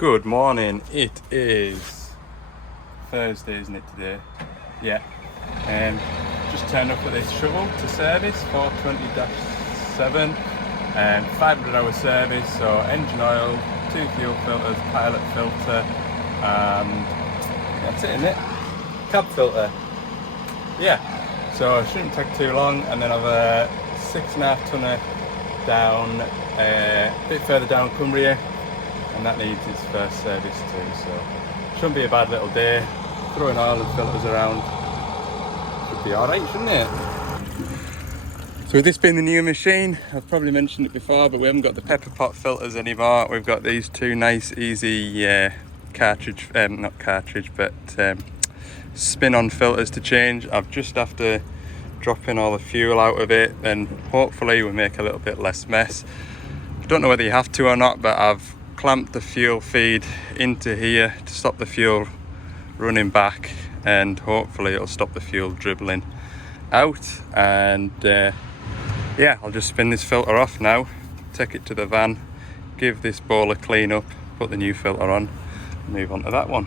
Good morning. It is Thursday, isn't it, today? Yeah. Just turned up at this shuttle to service, 420-7, 500-hour service, so engine oil, 2 fuel filters, pilot filter, and that's it, isn't it? Cab filter. Yeah. So it shouldn't take too long, and then I've a 6.5 tonner down, a bit further down Cumbria, and that needs its first service too, so shouldn't be a bad little day. Throwing oil and filters around should be alright, shouldn't it? So with this being the new machine, I've probably mentioned it before, but we haven't got the pepper pot filters anymore. We've got these two nice easy spin-on filters to change. I've just after dropping all the fuel out of it, and hopefully we'll make a little bit less mess. I don't know whether you have to or not, but I've clamped the fuel feed into here to stop the fuel running back, and hopefully it'll stop the fuel dribbling out. And yeah, I'll just spin this filter off now, take it to the van, give this bowl a clean up, put the new filter on, and move on to that one.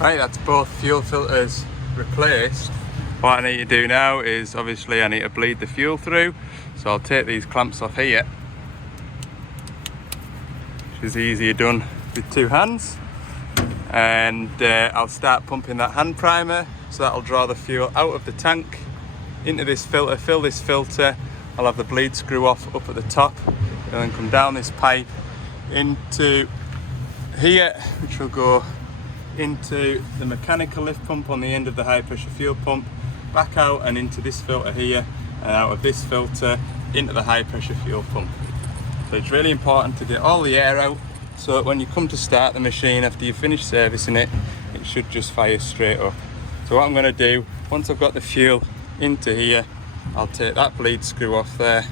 Right, that's both fuel filters replaced. What I need to do now is, obviously I need to bleed the fuel through, so I'll take these clamps off here, which is easier done with 2 hands, and I'll start pumping that hand primer, so that'll draw the fuel out of the tank into this filter, fill this filter. I'll have the bleed screw off up at the top, and then come down this pipe into here, which will go into the mechanical lift pump on the end of the high pressure fuel pump, back out and into this filter here, and out of this filter into the high pressure fuel pump. So it's really important to get all the air out, so that when you come to start the machine after you finish servicing it, it should just fire straight up. So what I'm going to do, once I've got the fuel into here, I'll take that bleed screw off there,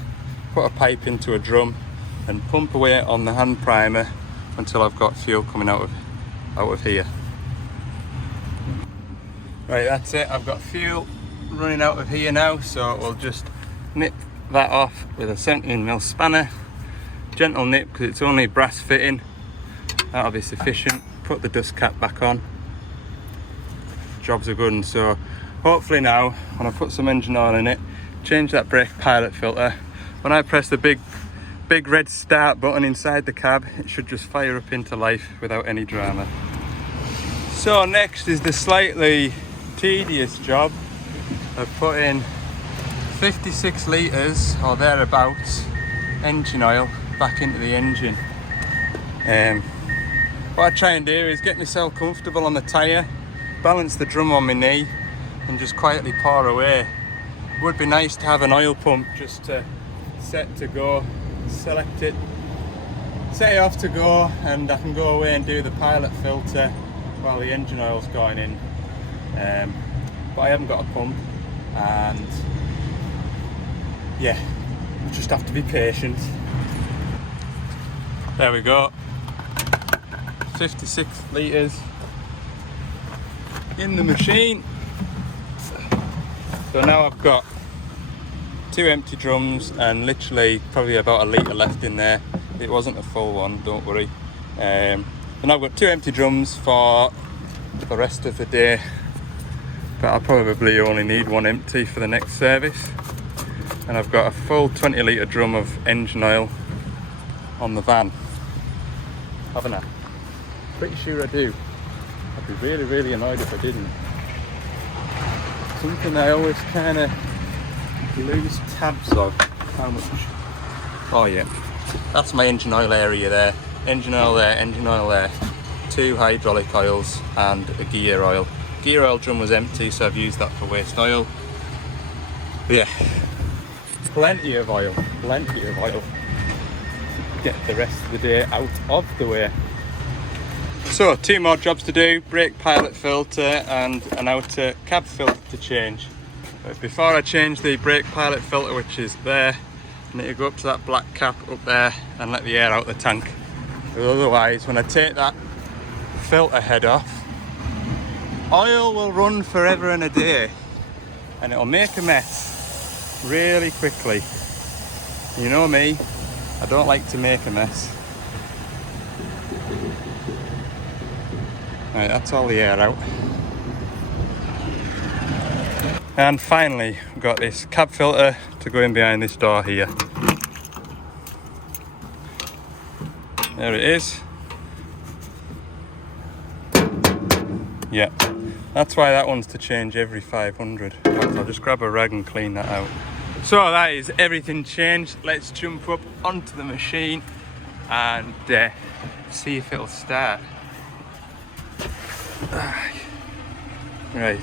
put a pipe into a drum, and pump away on the hand primer until I've got fuel coming out of here. Right, that's it. I've got fuel running out of here now, so we'll just nip that off with a 17mm spanner. Gentle nip because it's only brass fitting. That'll be sufficient. Put the dust cap back on. Jobs are good. And so hopefully now, when I put some engine oil in it, change that brake pilot filter, when I press the big red start button inside the cab, it should just fire up into life without any drama. So next is the slightly tedious job of putting 56 litres or thereabouts engine oil back into the engine. What I try and do is get myself comfortable on the tyre, balance the drum on my knee, and just quietly pour away. It would be nice to have an oil pump just to set to go, select it, set it off to go, and I can go away and do the pilot filter while the engine oil's going in. But I haven't got a pump, and yeah, you just have to be patient. There we go, 56 litres in the machine. So now I've got 2 empty drums and literally probably about 1 litre left in there. It wasn't a full one, don't worry. And I've got 2 empty drums for the rest of the day, but I'll probably only need 1 empty for the next service. And I've got a full 20 litre drum of engine oil on the van, haven't I? Pretty sure I do. I'd be really, really annoyed if I didn't. Something I always kind of lose tabs of how much. Oh yeah, that's my engine oil area there. Engine oil there, engine oil there. 2 hydraulic oils and a gear oil. Gear oil drum was empty, so I've used that for waste oil. But yeah, plenty of oil. Get the rest of the day out of the way. So 2 more jobs to do, brake pilot filter and an outer cab filter to change. But before I change the brake pilot filter, which is there, I need to go up to that black cap up there and let the air out the tank. Because otherwise, when I take that filter head off, oil will run forever and a day, and it'll make a mess really quickly. You know me, I don't like to make a mess. Right, that's all the air out. And finally, we've got this cab filter to go in behind this door here. There it is. Yeah, that's why that one's to change every 500. I'll just grab a rag and clean that out. So that is everything changed. Let's jump up onto the machine and see if it'll start. Right.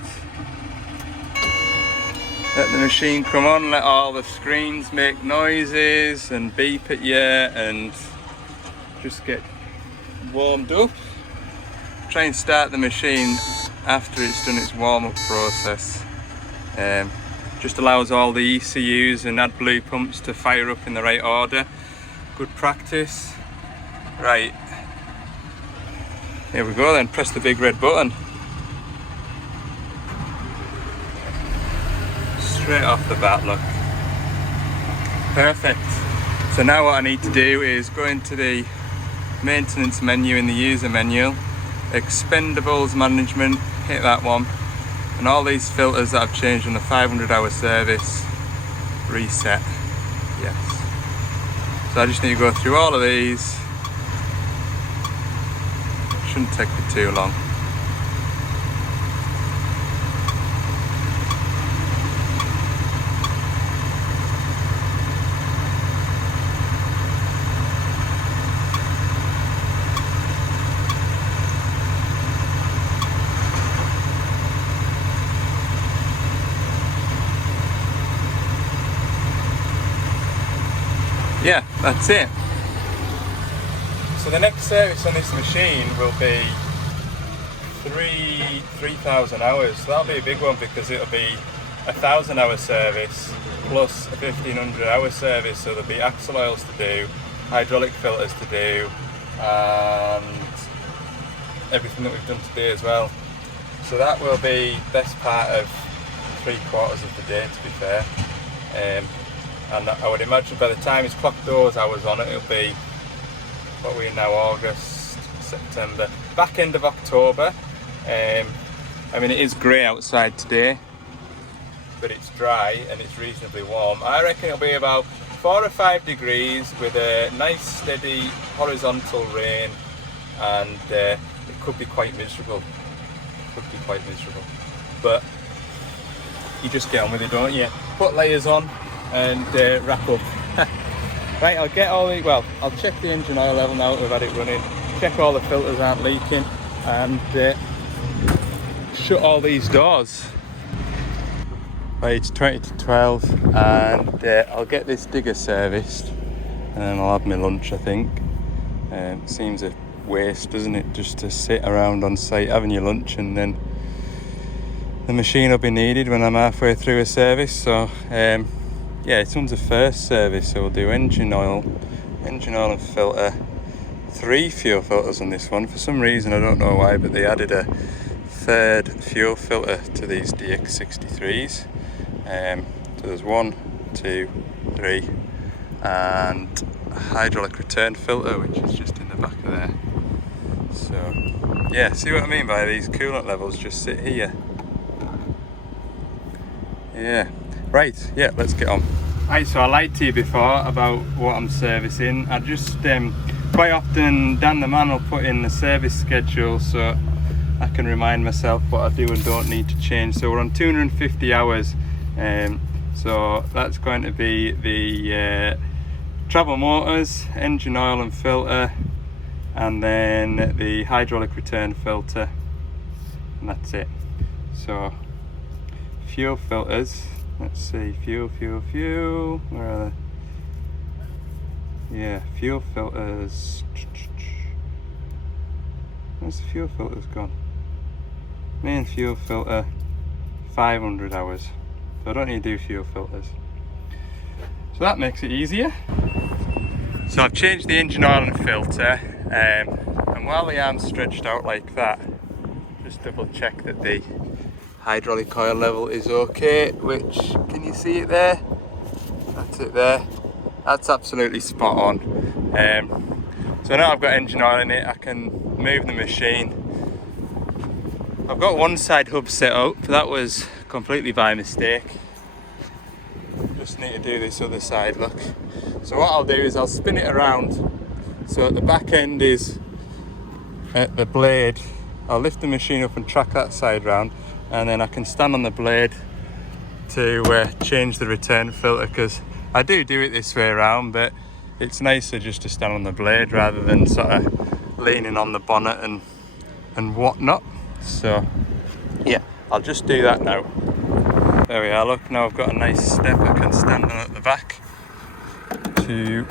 Let the machine come on, let all the screens make noises and beep at you and just get warmed up. Try and start the machine after it's done its warm-up process. Just allows all the ECUs and AdBlue pumps to fire up in the right order. Good practice. Right, here we go then, press the big red button. Straight off the bat, look. Perfect. So now what I need to do is go into the maintenance menu in the user menu, expendables management, hit that one, and all these filters that I've changed on the 500-hour service, reset, yes. So I just need to go through all of these. Shouldn't take me too long. Yeah, that's it. So the next service on this machine will be 3,000 hours. So that'll be a big one because it'll be a 1,000-hour service plus a 1,500-hour service. So there'll be axle oils to do, hydraulic filters to do, and everything that we've done today as well. So that will be best part of 3/4 of the day, to be fair. And I would imagine by the time it's clocked those hours on it, it'll be, what we're now, August, September, back end of October. I mean, it is grey outside today, but it's dry and it's reasonably warm. I reckon it'll be about 4 or 5 degrees with a nice steady horizontal rain, and it could be quite miserable. But you just get on with it, don't you? Put layers on and wrap up. Right, I'll get all the, well, I'll check the engine oil level now that we've had it running, check all the filters aren't leaking, and shut all these doors. Right, it's 20 to 12 and I'll get this digger serviced and then I'll have my lunch, I think. Seems a waste, doesn't it, just to sit around on site having your lunch, and then the machine will be needed when I'm halfway through a service. So yeah, it's on the first service, so we'll do engine oil and filter. 3 fuel filters on this one. For some reason, I don't know why, but they added a 3rd fuel filter to these DX63s. So there's 1, 2, 3, and a hydraulic return filter, which is just in the back of there. So yeah, see what I mean by these coolant levels just sit here. Yeah, right, yeah, let's get on. Right, so I lied to you before about what I'm servicing. I just quite often Dan the man will put in the service schedule so I can remind myself what I do and don't need to change. So we're on 250 hours, so that's going to be the travel motors, engine oil and filter, and then the hydraulic return filter, and that's it. So fuel filters, let's see, fuel, where are they? Yeah, fuel filters, where's the fuel filters gone? Main fuel filter, 500 hours, so I don't need to do fuel filters. So that makes it easier. So I've changed the engine oil and filter, and while the arm's stretched out like that, just double check that the hydraulic oil level is okay, which, can you see it there? That's it there. That's absolutely spot on. So now I've got engine oil in it, I can move the machine. I've got one side hub set up, that was completely by mistake. Just need to do this other side, look. So what I'll do is I'll spin it around so at the back end is at the blade. I'll lift the machine up and track that side round, and then I can stand on the blade to change the return filter, because I do it this way around, but it's nicer just to stand on the blade rather than sort of leaning on the bonnet and whatnot. So yeah, I'll just do that now. There we are, look, now I've got a nice step I can stand on at the back to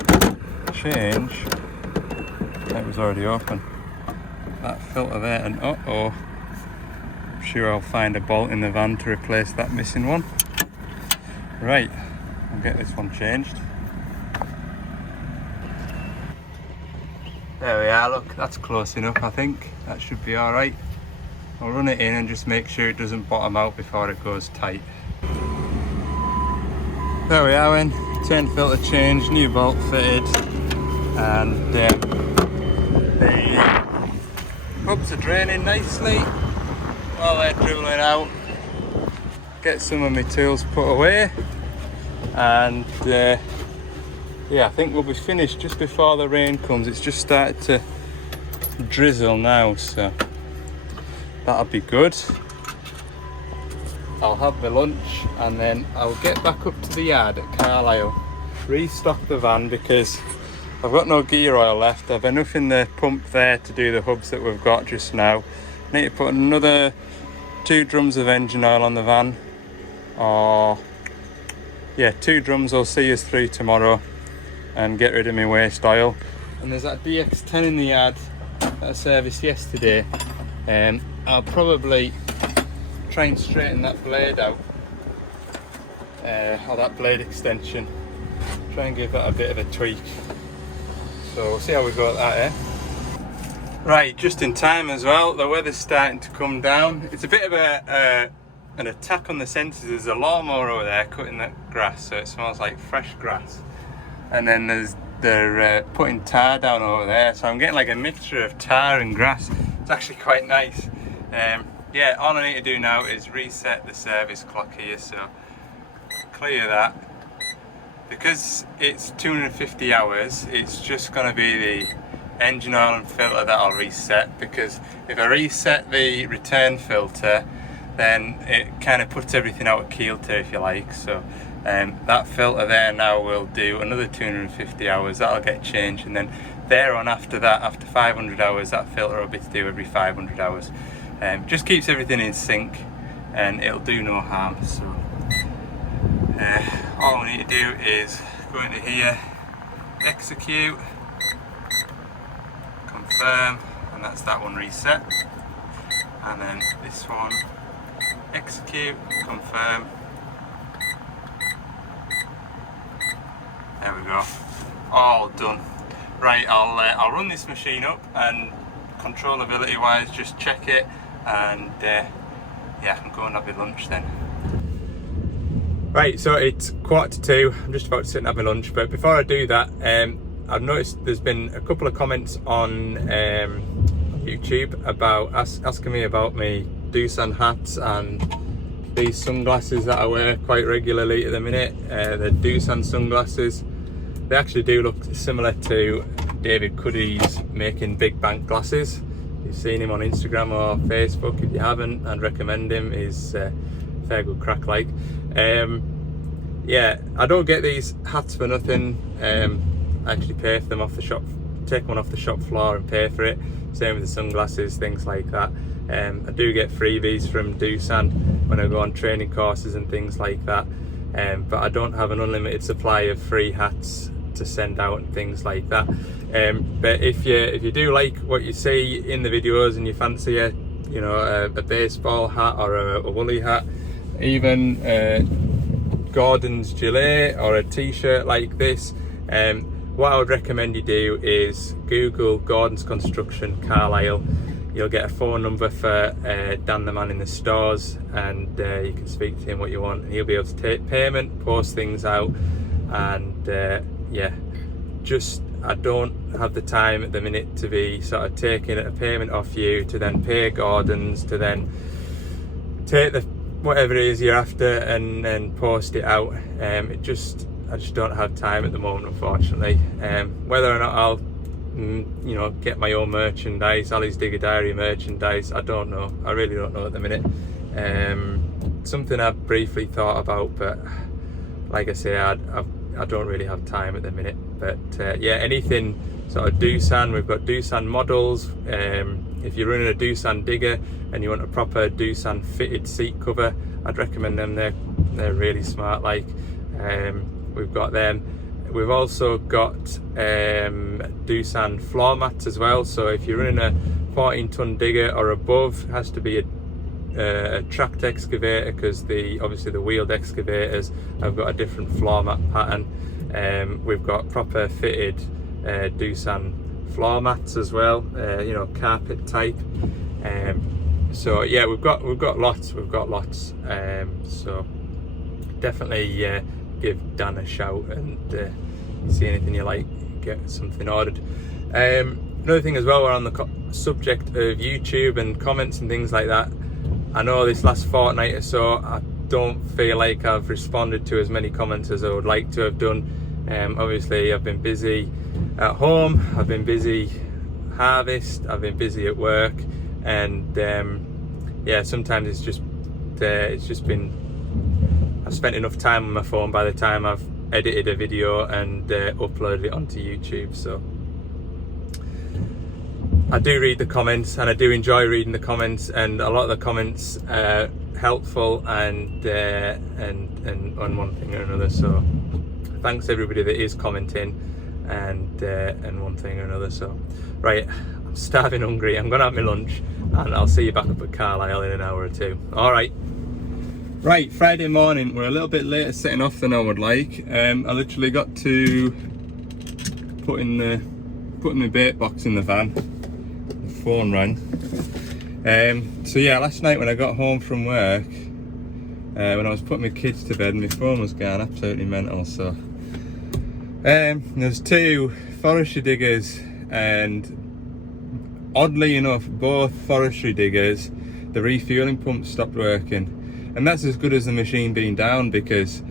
change. It was already open. That filter there, and I'm sure I'll find a bolt in the van to replace that missing one. Right, I'll get this one changed. There we are, look, that's close enough, I think. That should be alright. I'll run it in and just make sure it doesn't bottom out before it goes tight. There we are then, return filter changed, new bolt fitted, and the hubs are draining nicely while they're dribbling out. Get some of my tools put away, and yeah, I think we'll be finished just before the rain comes. It's just started to drizzle now, so that'll be good. I'll have my lunch and then I'll get back up to the yard at Carlisle, restock the van because I've got no gear oil left. I've enough in the pump there to do the hubs that we've got just now. I need to put another 2 drums of engine oil on the van, or yeah, 2 drums will see us through tomorrow, and get rid of my waste oil. And there's that DX10 in the yard that I serviced yesterday. I'll probably try and straighten that blade out, or that blade extension. Try and give that a bit of a tweak. So we'll see how we go at that, Right, just in time as well. The weather's starting to come down. It's a bit of an attack on the senses. There's a lawnmower over there cutting that grass, so it smells like fresh grass. And then they're putting tar down over there, so I'm getting like a mixture of tar and grass. It's actually quite nice. Yeah, all I need to do now is reset the service clock here, so clear that. Because it's 250 hours, it's just going to be the engine oil and filter that I'll reset, because if I reset the return filter, then it kind of puts everything out of kilter, if you like. So that filter there now will do another 250 hours, that'll get changed, and then there on after that, after 500 hours, that filter will be to do every 500 hours. Just keeps everything in sync and it'll do no harm. So all we need to do is go into here, execute, confirm, and that's that one reset. And then this one, execute, confirm. There we go, all done. Right, I'll run this machine up and controllability wise just check it, and yeah, I can go and have my lunch then. Right, so it's 1:45. I'm just about to sit and have my lunch, but before I do that, I've noticed there's been a couple of comments on YouTube about asking me about my Doosan hats and these sunglasses that I wear quite regularly at the minute. The Doosan sunglasses, they actually do look similar to David Cuddy's Making Big Bank glasses. You've seen him on Instagram or Facebook. If you haven't, I'd recommend him. He's fair good crack like. Yeah, I don't get these hats for nothing. I actually pay for them off the shop, take one off the shop floor and pay for it. Same with the sunglasses, things like that. I do get freebies from Doosan when I go on training courses and things like that. But I don't have an unlimited supply of free hats to send out and things like that. But if you do like what you see in the videos and you fancy a baseball hat or a woolly hat, even Gordon's gilet or a t-shirt like this, what I would recommend you do is Google Gordon's Construction Carlisle. You'll get a phone number for Dan the man in the stores, and you can speak to him what you want, and he'll be able to take payment, post things out, and yeah, just I don't have the time at the minute to be sort of taking a payment off you to then pay Gordon's, to then take the whatever it is you're after and then post it out. I just don't have time at the moment, unfortunately. Whether or not I'll get my own merchandise, Ali's Digger Diary merchandise, I don't know. I really don't know at the minute. Something I've briefly thought about, but like I say, I don't really have time at the minute. But yeah, anything sort of Doosan, we've got Doosan models. If you're running a Doosan digger and you want a proper Doosan fitted seat cover, I'd recommend them. They're really smart. Like, we've got them. We've also got Doosan floor mats as well. So if you're running a 14-ton digger or above, it has to be a tracked excavator, because obviously the wheeled excavators have got a different floor mat pattern. We've got proper fitted Doosan floor mats as well, carpet type. So yeah, we've got lots. So definitely give Dan a shout, and you see anything you like, get something ordered. Another thing as well, we're on the subject of YouTube and comments and things like that. I know this last fortnight or so, I don't feel like I've responded to as many comments as I would like to have done. Obviously I've been busy at home, I've been busy harvest, I've been busy at work, and yeah, sometimes it's just been, I've spent enough time on my phone by the time I've edited a video and uploaded it onto YouTube. So I do read the comments, and I do enjoy reading the comments, and a lot of the comments are helpful and on one thing or another. So thanks everybody that is commenting and one thing or another. So right, I'm starving hungry, I'm gonna have my lunch, and I'll see you back up at Carlisle in an hour or two. All right. Right, Friday morning, we're a little bit later setting off than I would like. I literally got to putting my bait box in the van. The phone rang. So yeah, last night when I got home from work, when I was putting my kids to bed, my phone was going absolutely mental. So there's two forestry diggers, and oddly enough, both forestry diggers, the refueling pump stopped working. And that's as good as the machine being down, because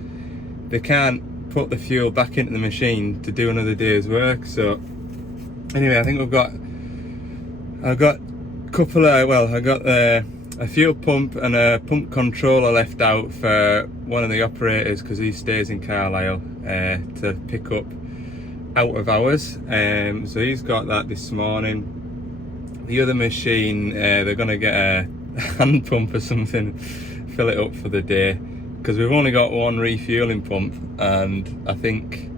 they can't put the fuel back into the machine to do another day's work. So anyway, I think I've got a fuel pump and a pump controller left out for one of the operators, because he stays in Carlisle, to pick up out of hours. So he's got that this morning. The other machine, they're gonna get a hand pump or something, fill it up for the day, because we've only got one refueling pump, and I think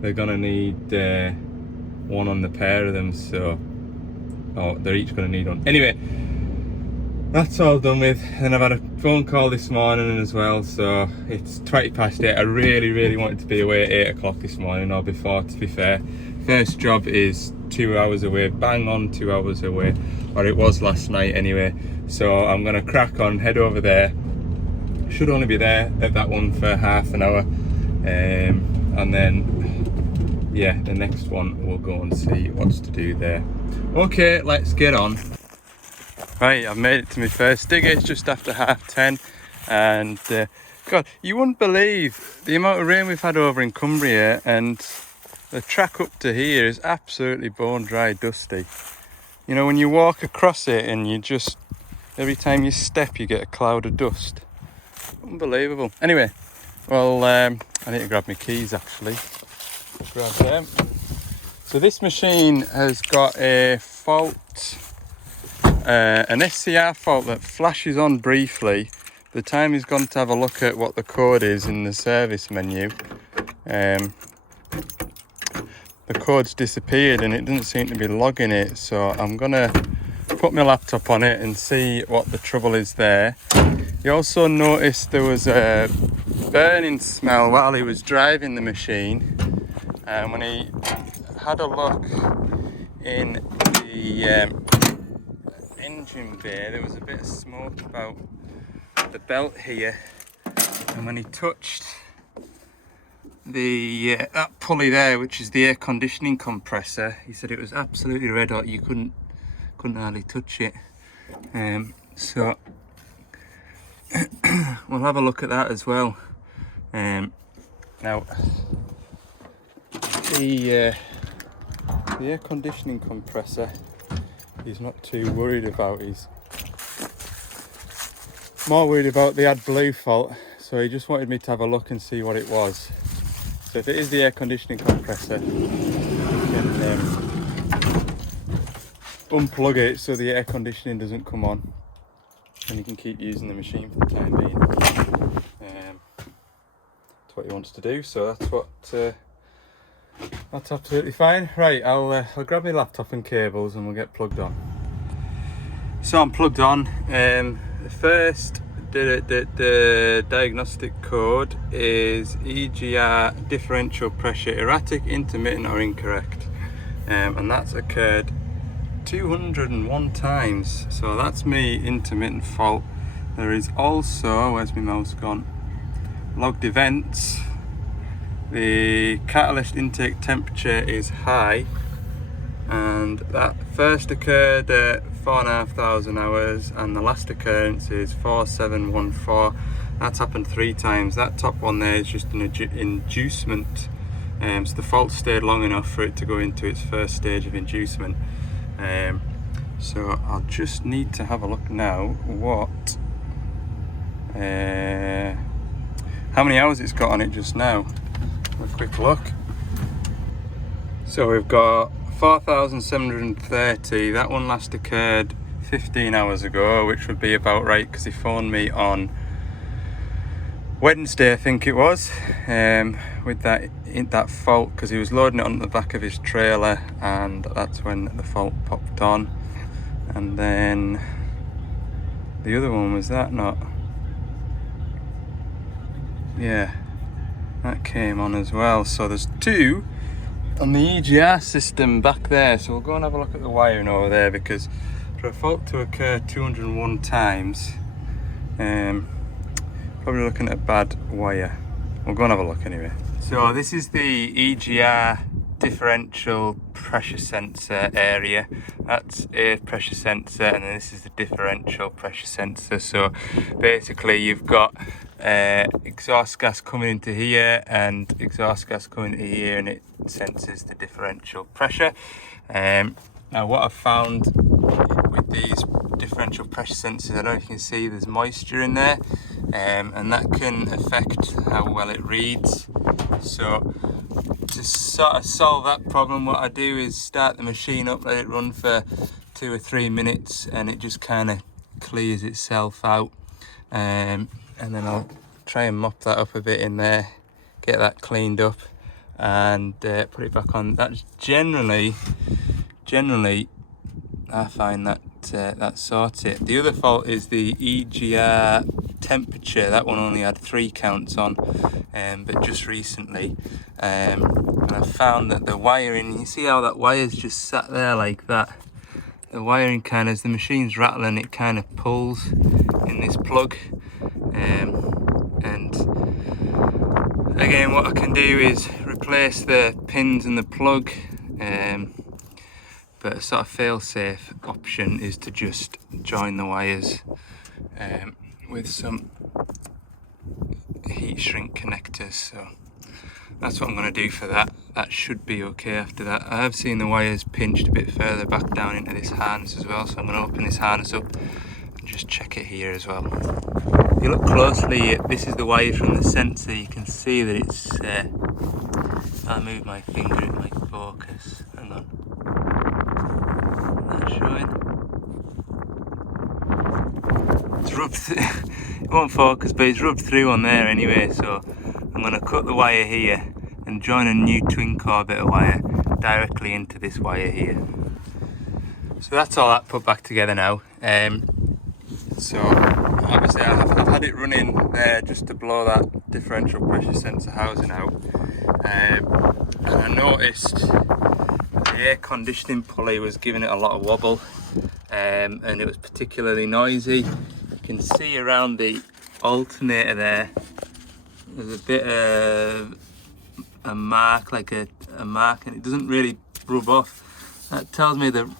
they're gonna need one on the pair of them. So they're each gonna need one. Anyway, that's all done with. And I've had a phone call this morning as well, so it's 8:20. I really wanted to be away at 8 o'clock this morning, or before, to be fair. First job is 2 hours away, bang on 2 hours away, or it was last night anyway. So I'm gonna crack on, head over there. Should only be there at that one for half an hour, and then yeah, the next one we'll go and see what's to do there. Okay, let's get on. Right, I've made it to my first digger. It's just after 10:30, and God, you wouldn't believe the amount of rain we've had over in Cumbria, and the track up to here is absolutely bone dry dusty. You know, when you walk across it and you just, every time you step you get a cloud of dust. Unbelievable. Anyway, well, I need to grab my keys actually. Grab them. So this machine has got a fault, an SCR fault that flashes on briefly. The time he's gone to have a look at what the code is in the service menu. The code's disappeared and it doesn't seem to be logging it, so I'm gonna put my laptop on it and see what the trouble is there. You also noticed there was a burning smell while he was driving the machine, and when he had a look in the engine bay, there was a bit of smoke about the belt here, and when he touched that pulley there, which is the air conditioning compressor, he said it was absolutely red hot. You couldn't hardly touch it. So we'll have a look at that as well. Now the air conditioning compressor he's not too worried about. He's more worried about the AdBlue fault, so he just wanted me to have a look and see what it was. So if it is the air conditioning compressor, you can unplug it so the air conditioning doesn't come on, and you can keep using the machine for the time being. That's what he wants to do, so that's absolutely fine. Right, I'll grab my laptop and cables and we'll get plugged on. So I'm plugged on. The diagnostic code is EGR differential pressure erratic, intermittent or incorrect, and that's occurred 201 times. So that's me intermittent fault. There is also, where's my mouse gone, logged events. The catalyst intake temperature is high, and that first occurred at 4,500 hours, and the last occurrence is 4714. That's happened 3 times. That top one there is just an inducement, so the fault stayed long enough for it to go into its first stage of inducement. So I'll just need to have a look now what how many hours it's got on it just now. A quick look. So we've got 4,730. That one last occurred 15 hours ago, which would be about right because he phoned me on Wednesday, I think it was, with that fault, because he was loading it on the back of his trailer, and that's when the fault popped on. And then the other one, was that not? Yeah, that came on as well. So there's 2 on the EGR system back there. So we'll go and have a look at the wiring over there, because for a fault to occur 201 times, probably looking at a bad wire. We'll go and have a look anyway. So this is the EGR differential pressure sensor area. That's a pressure sensor, and then this is the differential pressure sensor. So basically you've got exhaust gas coming into here and exhaust gas coming into here, and it senses the differential pressure. Now what I've found with these differential pressure sensors, I don't know if you can see there's moisture in there, and that can affect how well it reads. So to sort of solve that problem, what I do is start the machine up, let it run for 2 or 3 minutes, and it just kind of clears itself out, and then I'll try and mop that up a bit in there, get that cleaned up, and put it back on. That's generally I find that that sorts it. The other fault is the EGR temperature. That one only had 3 counts on, but just recently, and I found that the wiring, you see how that wire's just sat there like that, the wiring kind of, as the machine's rattling, it kind of pulls in this plug, and again what I can do is replace the pins in the plug, but a sort of fail-safe option is to just join the wires with some heat shrink connectors. So that's what I'm going to do for that. That should be okay after that. I have seen the wires pinched a bit further back down into this harness as well, so I'm going to open this harness up and just check it here as well. If you look closely, this is the wire from the sensor. You can see that it's I'll move my finger, it might focus. Hang on. Showing. It's rubbed it won't focus, but it's rubbed through on there anyway, so I'm going to cut the wire here and join a new twin core bit of wire directly into this wire here. So that's all that put back together now. So obviously I've had it running there just to blow that differential pressure sensor housing out, and I noticed the air conditioning pulley was giving it a lot of wobble, and it was particularly noisy. You can see around the alternator there's a bit of a mark, like a mark, and it doesn't really rub off. That tells me the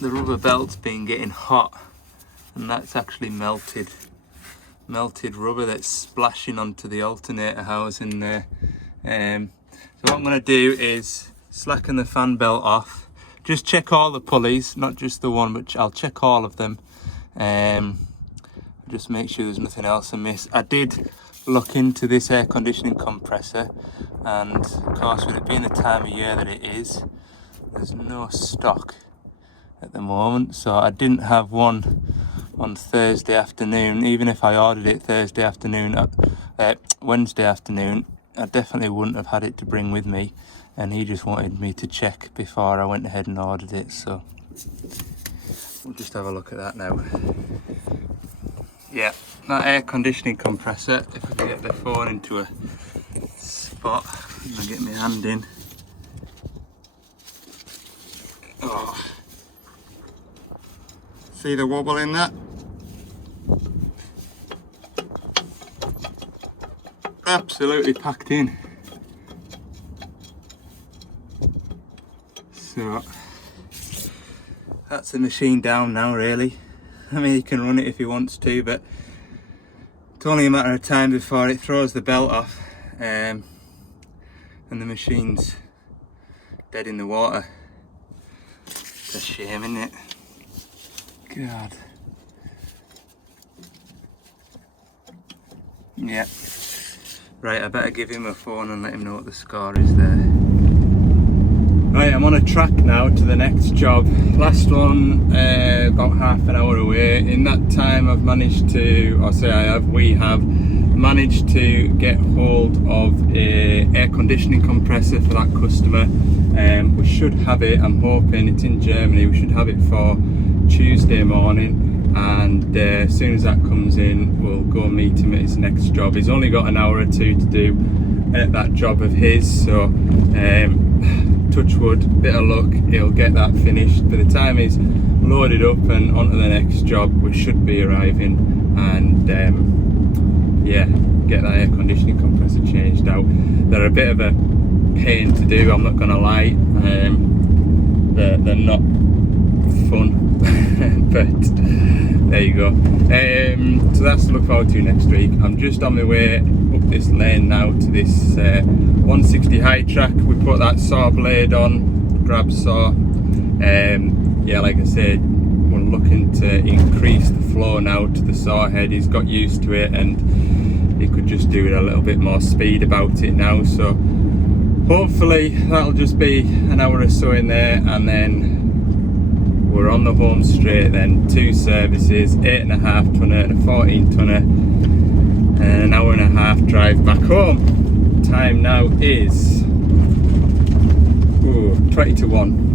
rubber belt's been getting hot, and that's actually melted rubber that's splashing onto the alternator housing there. So what I'm going to do is slacken the fan belt off. Just check all the pulleys, not just the one, but I'll check all of them. Just make sure there's nothing else amiss. I did look into this air conditioning compressor, and of course with it being the time of year that it is, there's no stock at the moment, so I didn't have one on Thursday afternoon. Even if I ordered it Thursday afternoon, Wednesday afternoon, I definitely wouldn't have had it to bring with me, and he just wanted me to check before I went ahead and ordered it. So we'll just have a look at that now. Yeah, that air conditioning compressor, if I can get the phone into a spot, I'm gonna get my hand in. Oh, see the wobble in that? Absolutely packed in. So that's the machine down now, really. I mean, he can run it if he wants to, but it's only a matter of time before it throws the belt off, and the machine's dead in the water. It's a shame, isn't it? God. Yeah. Right, I better give him a phone and let him know what the score is there. Right, I'm on a track now to the next job. Last one, about half an hour away. In that time I've managed to, we have managed to get hold of a air conditioning compressor for that customer. We should have it, I'm hoping, it's in Germany, we should have it for Tuesday morning, and as soon as that comes in we'll go meet him at his next job. He's only got an hour or two to do at that job of his, so touch wood, bit of luck, he'll get that finished. By the time he's loaded up and onto the next job, we should be arriving, and yeah, get that air conditioning compressor changed out. They're a bit of a pain to do, I'm not gonna lie. They're not fun. But there you go. So that's to look forward to next week. I'm just on my way up this lane now to this 160 high track. We put that saw blade on, grab saw. Yeah, like I said, we're looking to increase the flow now to the saw head. He's got used to it, and he could just do it a little bit more speed about it now. So hopefully that'll just be an hour or so in there, and then we're on the home straight then. 2 services, 8.5 tonner and a 14 tonner, and an hour and a half drive back home. Time now is 20 to 1.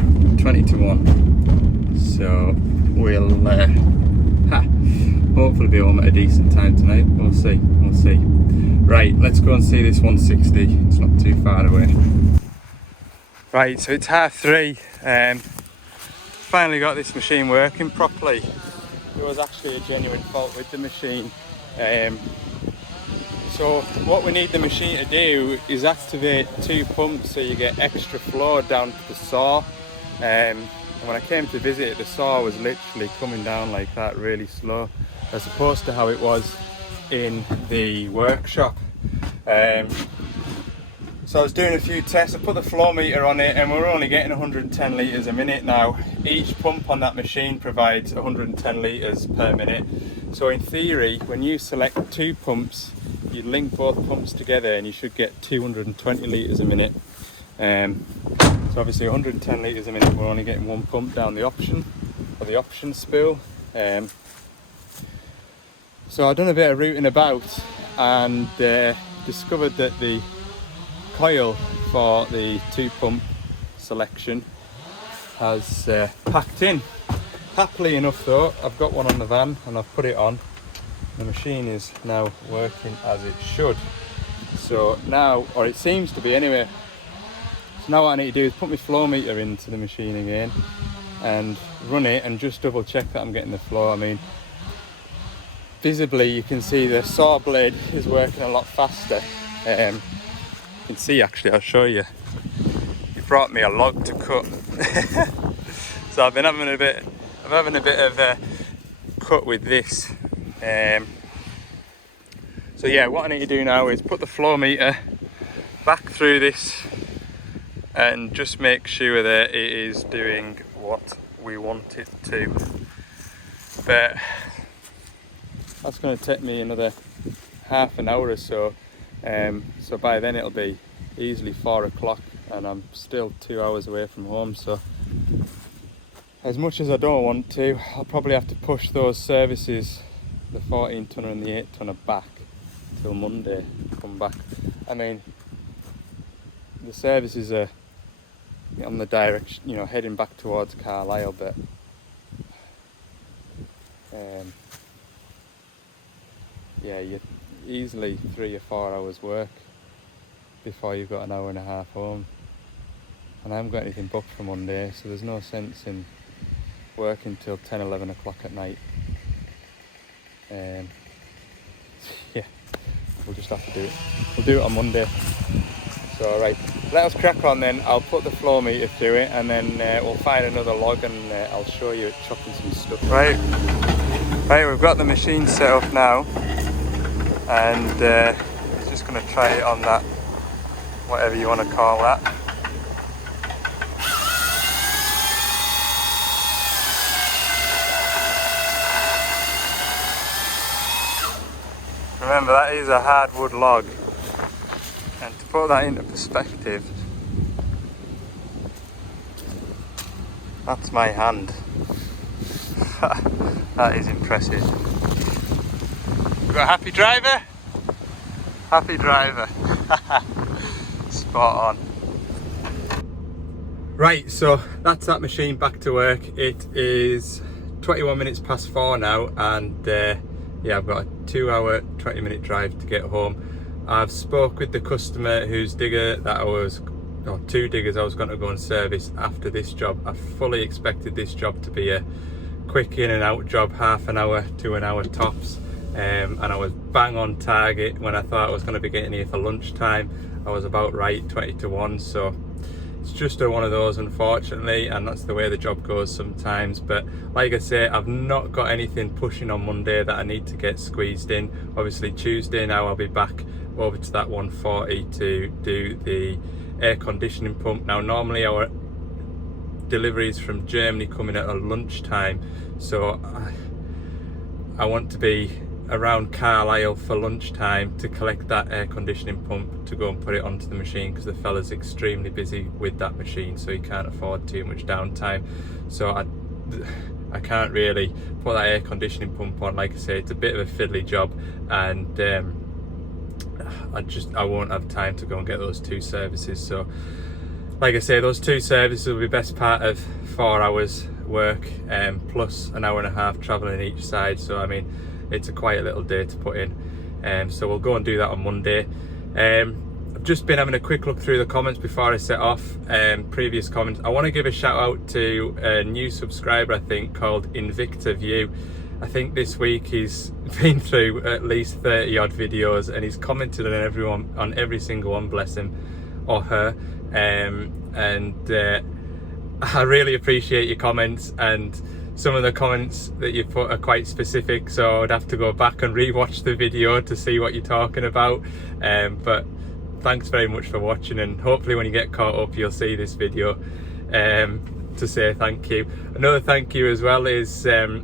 So we'll hopefully be home at a decent time tonight. We'll see. Right, let's go and see this 160. It's not too far away. Right, so it's 3:30. Finally got this machine working properly. There was actually a genuine fault with the machine. So what we need the machine to do is activate 2 pumps so you get extra flow down to the saw. And when I came to visit it, the saw was literally coming down like that, really slow, as opposed to how it was in the workshop. So I was doing a few tests. I put the flow meter on it, and we're only getting 110 litres a minute now. Each pump on that machine provides 110 litres per minute. So in theory, when you select 2 pumps, you link both pumps together and you should get 220 litres a minute. So obviously 110 litres a minute, we're only getting 1 pump down the option, or the option spool. So I've done a bit of rooting about, and discovered that the coil for the 2 pump selection has packed in. Happily enough though, I've got one on the van and I've put it on. The machine is now working as it should. So now, or it seems to be anyway, so now what I need to do is put my flow meter into the machine again and run it and just double check that I'm getting the flow. I mean, visibly you can see the saw blade is working a lot faster. can see actually, I'll show you. He brought me a log to cut. So I've been having a bit of a cut with this. So yeah, what I need to do now is put the flow meter back through this and just make sure that it is doing what we want it to. But that's going to take me another half an hour or so. So by then it'll be easily 4 o'clock and I'm still 2 hours away from home. So as much as I don't want to, I'll probably have to push those services, the 14 tonner and the 8 tonner, back till Monday. Come back. I mean, the services are on the direction, you know, heading back towards Carlisle, but yeah, you easily 3 or 4 hours work before you've got an hour and a half home, and I haven't got anything booked for Monday, so there's no sense in working till 10-11 o'clock at night. Yeah, we'll just have to do it. We'll do it on Monday. So alright, let us crack on then. I'll put the flow meter through it and then we'll find another log and I'll show you it chucking some stuff. Right, we've got the machine set up now and it's just going to try it on that, whatever you want to call that. Remember, that is a hardwood log. And to put that into perspective, that's my hand. That is impressive. We got a happy driver? Happy driver. Spot on. Right, so that's that machine back to work. It is 21 minutes past 4 now, and yeah, I've got a 2 hour, 20 minute drive to get home. I've spoke with the customer whose digger that I was, or 2 diggers I was going to go and service after this job. I fully expected this job to be a quick in and out job, half an hour to an hour tops, and I was bang on target. When I thought I was going to be getting here for lunchtime, I was about right, 20 to 1, so it's just one of those, unfortunately, and that's the way the job goes sometimes. But like I say, I've not got anything pushing on Monday that I need to get squeezed in. Obviously Tuesday now I'll be back over to that 140 to do the air conditioning pump. Now normally our deliveries from Germany come in at a lunchtime, so I want to be around Carlisle for lunchtime to collect that air conditioning pump to go and put it onto the machine, because the fella's extremely busy with that machine, so he can't afford too much downtime. So I can't really put that air conditioning pump on. Like I say, it's a bit of a fiddly job, and I won't have time to go and get those 2 services. So like I say, those 2 services will be best part of 4 hours work, plus an hour and a half travelling each side. So I mean, it's a quite a little day to put in, so we'll go and do that on Monday. I've just been having a quick look through the comments before I set off, previous comments. I want to give a shout out to a new subscriber, I think, called Invicta View. I think this week he's been through at least 30 odd videos and he's commented on every single one, bless him or her, and I really appreciate your comments, and some of the comments that you put are quite specific, so I'd have to go back and rewatch the video to see what you're talking about. But thanks very much for watching, and hopefully when you get caught up you'll see this video to say thank you. Another thank you as well is I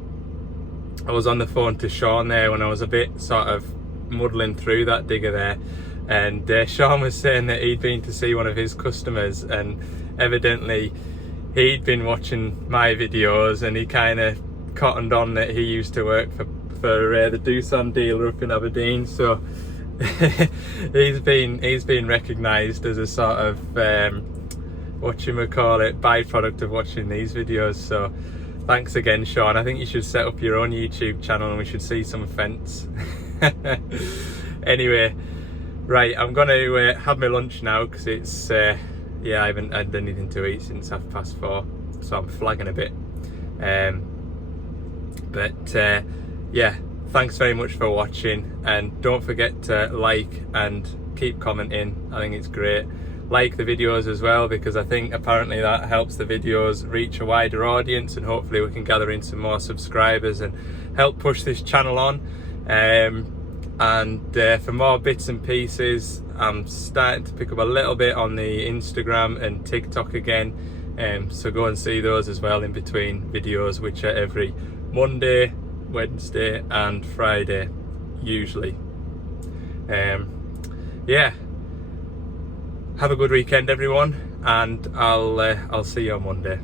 was on the phone to Sean there when I was a bit sort of muddling through that digger there, and Sean was saying that he'd been to see one of his customers, and evidently he'd been watching my videos and he kind of cottoned on that he used to work for the Doosan dealer up in Aberdeen. So he's been recognised as a sort of byproduct of watching these videos. So thanks again, Sean. I think you should set up your own YouTube channel and we should see some fence. Anyway, right, I'm gonna have my lunch now, because it's yeah, I haven't had anything to eat since 4:30, so I'm flagging a bit. Yeah, thanks very much for watching, and don't forget to like and keep commenting. I think it's great. Like the videos as well, because I think apparently that helps the videos reach a wider audience, and hopefully we can gather in some more subscribers and help push this channel on. For more bits and pieces, I'm starting to pick up a little bit on the Instagram and TikTok again, so go and see those as well in between videos, which are every Monday, Wednesday and Friday usually. Yeah, have a good weekend everyone, and I'll see you on Monday.